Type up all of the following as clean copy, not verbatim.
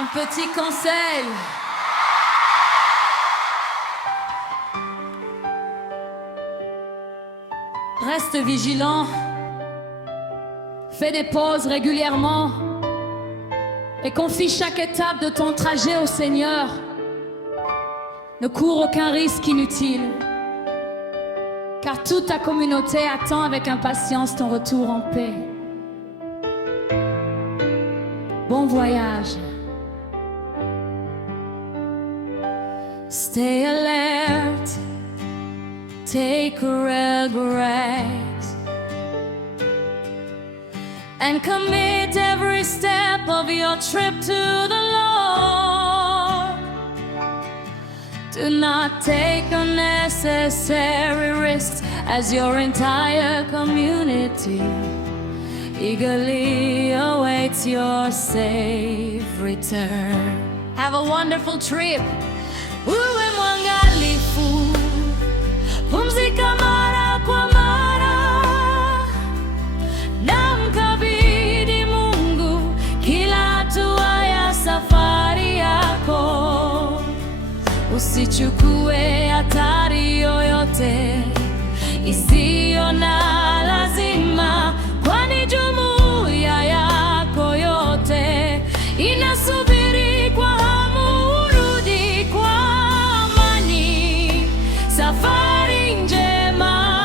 Un petit conseil. Reste vigilant. Fais des pauses régulièrement. Et confie chaque étape de ton trajet au Seigneur. Ne cours aucun risque inutile. Car toute ta communauté attend avec impatience ton retour en paix. Bon voyage. Stay alert, take a real breath, and commit every step of your trip to the Lord. Do not take unnecessary risks as your entire community eagerly awaits your safe return. Have a wonderful trip. Uwe mwangalifu, pumzika mara kwa mara, na mkabidhi Mungu kila hatua ya safari yako. Usichukue hatari yoyote isiyo na lazima, kwani jumuiya yako yote inasubiri kwa hamu urudi kwa amani. Safari njema.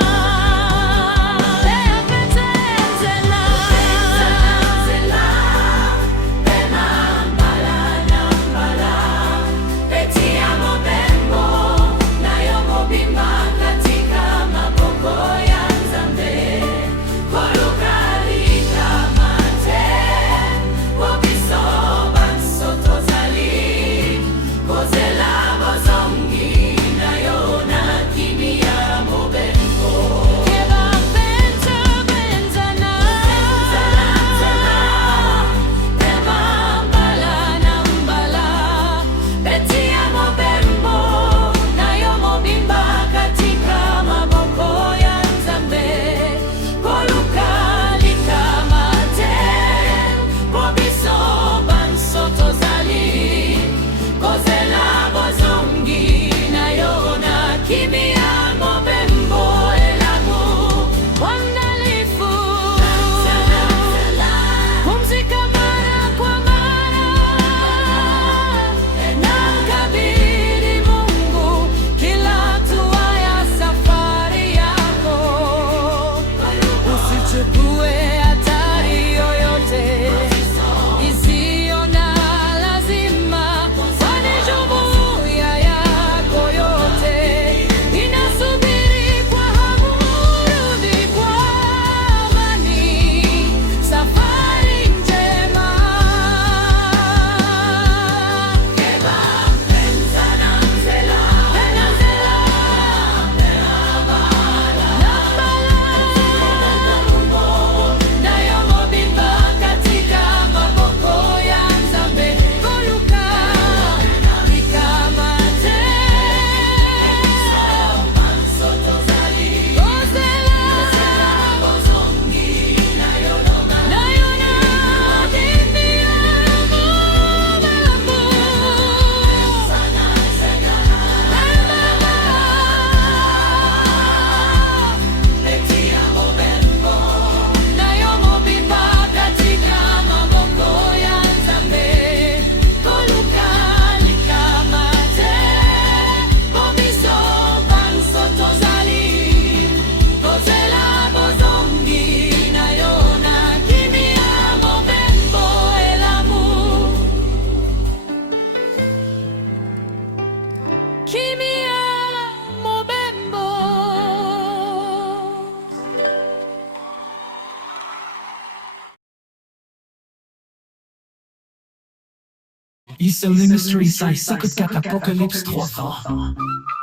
Isa Ministries ay sagot kat Apocalypse 3.